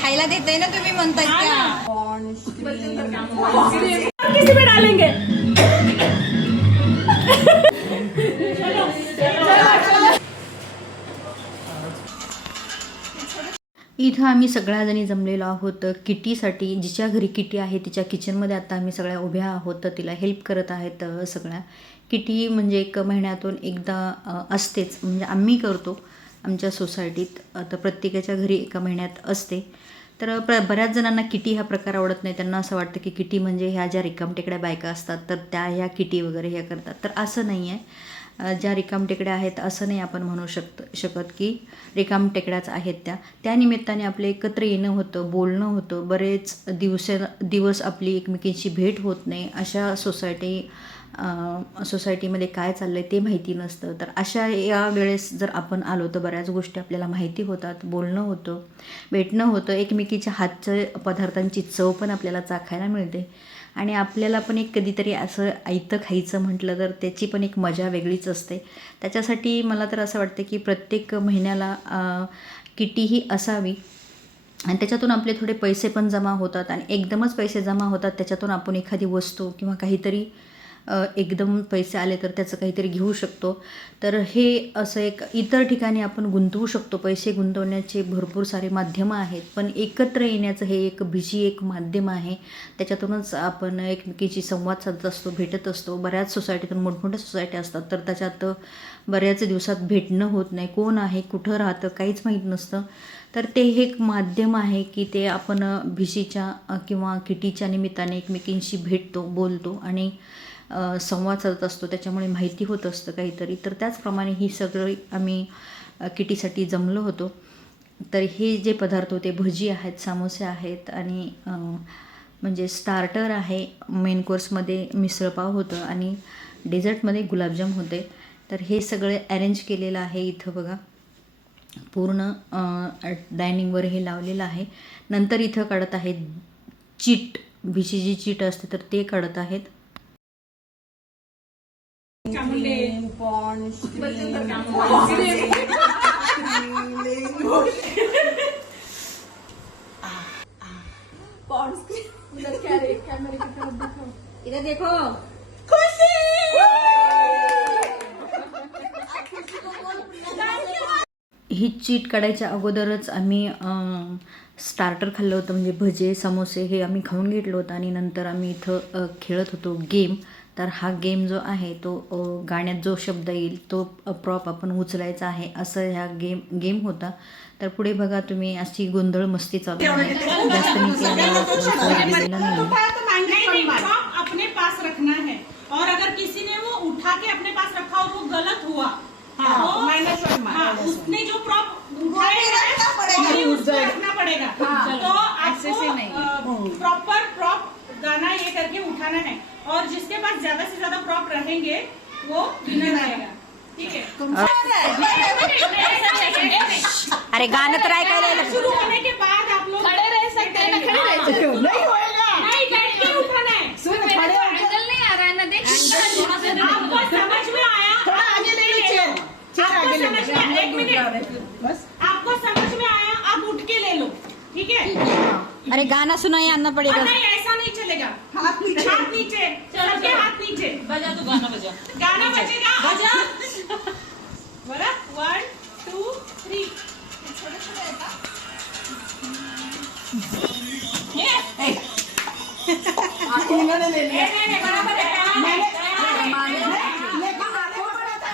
खायला देते ना तुम्ही म्हणताय किसी में डालेंगे। इथं आम्ही सगळ्याजणी जमलेलो आहोत किटीसाठी. जिच्या घरी किटी आहे तिच्या किचनमध्ये आता आम्ही सगळ्या उभ्या आहोत, तर तिला हेल्प करत आहेत सगळ्या. किटी म्हणजे 1 महिन्यातून एकदा असतेच, म्हणजे आम्ही करतो आमच्या सोसायटीत. तर प्रत्येकाच्या घरी 1 महिन्यात असते. तर बऱ्याच जणांना किटी हा प्रकार आवडत नाही. त्यांना असं वाटतं की किटी म्हणजे ह्या ज्या रिकामटेकड्या बायका असतात तर त्या ह्या किटी वगैरे ह्या करतात. तर असं नाही आहे. ज्या रिकामटेकड्या आहेत असं नाही आपण म्हणू शकत की रिकामटेकड्याच आहेत त्या निमित्ताने आपलं एकत्र येणं होतं, बोलणं होतं. बरेच दिवस आपली एकमेकींची भेट होत नाही. अशा सोसायटीमध्ये काय चाललं आहे ते माहिती नसतं. तर अशा या वेळेस जर आपण आलो तर बऱ्याच गोष्टी आपल्याला माहिती होतात, बोलणं होतं, भेटणं होतं. एकमेकीच्या हातच्या पदार्थांची चव पण आपल्याला चाखायला मिळते. आणि आपल्याला पण एक कधीतरी असं आयतं खायचं म्हटलं तर त्याची पण एक मजा वेगळीच असते. त्याच्यासाठी मला तर असं वाटतं की प्रत्येक महिन्याला किटी ही असावी. आणि त्याच्यातून आपले थोडे पैसे पण जमा होतात आणि एकदमच पैसे जमा होतात. त्याच्यातून आपण एखादी वस्तू किंवा काहीतरी एकदम पैसे आले तर त्याचं काहीतरी घेऊ शकतो. तर हे असं एक इतर ठिकाणी आपण गुंतवू शकतो. पैसे गुंतवण्याचे भरपूर सारे माध्यमं आहेत, पण एकत्र येण्याचं हे एक एक माध्यम आहे. त्याच्यातूनच आपण एकमेकींशी संवाद साधत असतो, भेटत असतो. बऱ्याच सोसायटीतून मोठमोठ्या सोसायटी असतात, तर त्याच्यात बऱ्याच दिवसात भेटणं होत नाही. कोण आहे, कुठं राहतं, काहीच माहीत नसतं. तर ते हे एक माध्यम आहे की ते आपण भिशीच्या किंवा किटीच्या निमित्ताने एकमेकींशी भेटतो, बोलतो आणि संवाद साधत असतो. त्याच्यामुळे माहिती होत असतं काहीतरी. तर त्याचप्रमाणे ही सगळी आम्ही किटीसाठी जमलो होतो. तर हे जे पदार्थ होते, भजी आहेत, समोसे आहेत आणि म्हणजे स्टार्टर आहे. मेन कोर्समध्ये मिसळपाव होतं आणि डेझर्टमध्ये गुलाबजाम होते. तर हे सगळे अरेंज केलेलं आहे. इथं बघा पूर्ण डायनिंगवर हे लावलेलं आहे. नंतर इथं काढत आहेत चीट, भिशी जी चीट असते तर ते काढत आहेत. इधर देखो ही चीट काढायच्या अगोदरच आम्ही स्टार्टर खाल्लं होतं, म्हणजे भजे समोसे हे आम्ही खाऊन घेतलं होतं आणि नंतर आम्ही इथं खेळत होतो गेम. तर हा गेम जो आहे तो गाण्यात जो शब्द येईल तो प्रॉप आपण उचलायचा आहे, असं ह्या गेम होता. तर पुढे बघा तुम्ही, अशी गोंधळ मस्ती चालू आहे. जास्त मी दिलेला नाही. अपने पास रखना है और अगर किसी ने वो उठा के अपने पास रखा और वो गलत हुआ तो उसने जो प्रॉप उठाया उसको रखना पड़ेगा। तो आपको प्रॉपर प्रॉप गाना ये करके उठाना है और जिसके पास ज्यादा से ज्यादा प्रॉप रहेंगे वो विनर आएगा। ठीक है? अरे गाणं तर ऐकायला शुरू होने के बाद आप लोग खड़े रह सकते हैं। खड़े रह सकते हो, नहीं होएगा, नहीं बैठ के उठाना है। एंगल नहीं आ रहा है ना, देख आपको समझ में आया? थोड़ा आगे ले लो, चेयर आगे ले लो। 1 मिनट बस, आपको समझ में आया? आप उठ के ले लो, ठीक है? अरे गाना सुनाई आना पड़ेगा. नहीं, ऐसा नहीं चलेगा। हाथ नीचे, सबके हाथ नीचे। बजा तो गाना बजा, गाना बजेगा, बजा बरा। 1 2 3 छोटे छोटे है का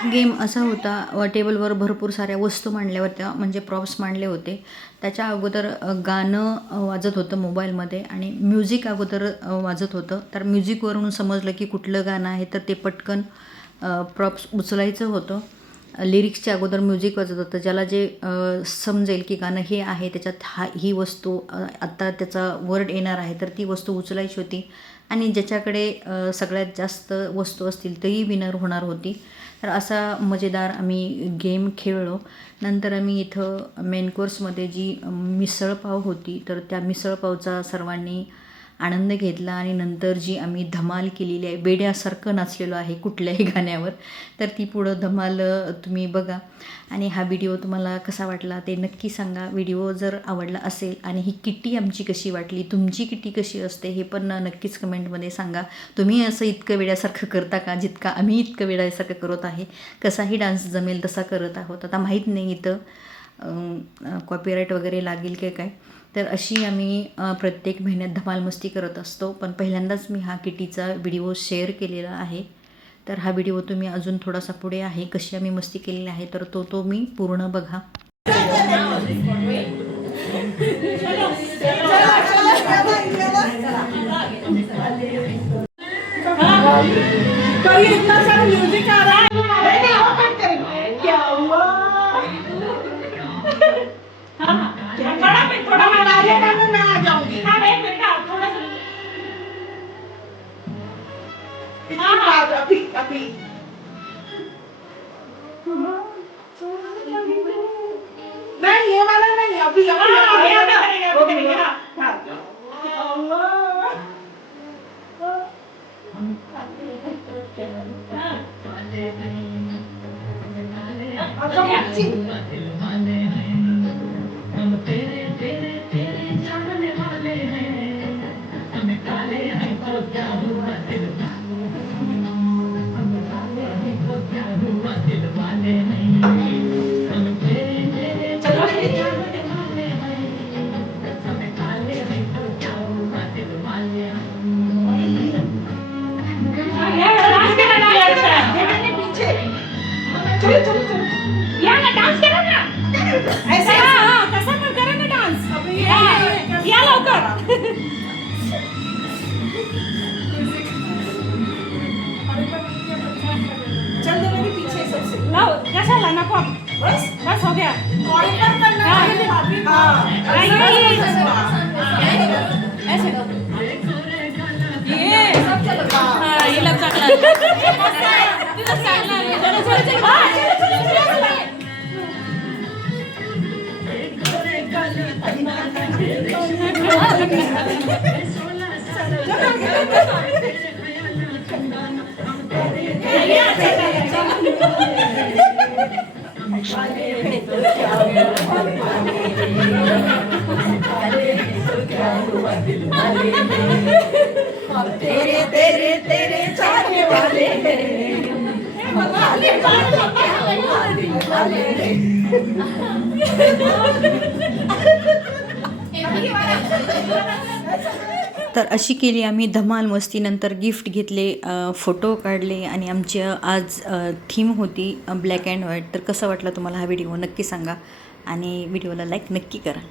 गेम असा होता, टेबलवर भरपूर साऱ्या वस्तू मांडल्या होत्या, म्हणजे प्रॉप्स मांडले होते. त्याच्या अगोदर गाणं वाजत होतं मोबाईलमध्ये आणि म्युझिक अगोदर वाजत होतं. तर म्युझिकवरून समजलं की कुठलं गाणं आहे, तर ते पटकन प्रॉप्स उचलायचं होतं. लिरिक्सच्या अगोदर म्युझिक वाजत होतं. ज्याला जे समजेल की गाणं हे आहे, त्याच्यात ही वस्तू आत्ता त्याचा वर्ड येणार आहे, तर ती वस्तू उचलायची होती आणि ज्याच्याकडे सगळ्यात जास्त वस्तू असतील तेही विनर होणार होती. तर असा मजेदार आम्ही गेम खेळलो. नंतर आम्ही इथं मेन कोर्समध्ये जी मिसळपाव होती, तर त्या मिसळपावचा सर्वांनी आनंद घेतला आणि नंतर जी आम्ही धमाल केलेली आहे, वेड्यासारखं नाचलेलो आहे कुठल्याही गाण्यावर, तर ती पुढं धमाल तुम्ही बघा. आणि हा व्हिडिओ तुम्हाला कसा वाटला ते नक्की सांगा. व्हिडिओ जर आवडला असेल आणि ही किटी आमची कशी वाटली, तुमची किटी कशी असते हे पण नक्कीच कमेंटमध्ये सांगा. तुम्ही असं इतकं वेड्यासारखं करता का, जितका आम्ही इतकं वेड्यासारखं करत आहे. कसाही डान्स जमेल तसा करत आहोत. आता माहीत नाही इथं कॉपीराईट वगैरे लागेल की काय. तर अशी आम्ही प्रत्येक महिन्यात धमाल मस्ती करत असतो. पण पहिल्यांदाच मी हा किटीचा व्हिडिओ शेअर केलेला आहे. तर हा व्हिडिओ तुम्ही अजून थोडासा पुढे आहे, कशी आम्ही मस्ती केलेली आहे, तर तो मी पूर्ण बघा. इतना सारा म्यूजिक आ रहा है, क्या हुआ? थोड़ा मैं आ जाऊंगी। हाँ, एक मिनट, हाँ, थोड़ा सा। अभी नहीं, ये वाला नहीं, अभी करेंगे। ऐसे कसा पण करा ना डान्स. या लवकर. चल दे मेरे पीछे सबसे. लाओ कशाला नको. बस हो गया. और ऊपर करना है. हां ऐसे ये सब चलो. हां ये लग सकता है. तिथं चालणार. चलो चलो चलो. तेरे तेरे तेरे चाहने वाले तर अशी केली आम्ही धमाल मस्ती. नंतर गिफ्ट घेतले, फोटो काढले आणि आमची आज थीम होती ब्लॅक अँड व्हाईट. तर कसं वाटलं तुम्हाला हा व्हिडिओ नक्की सांगा आणि व्हिडिओला लाईक नक्की करा.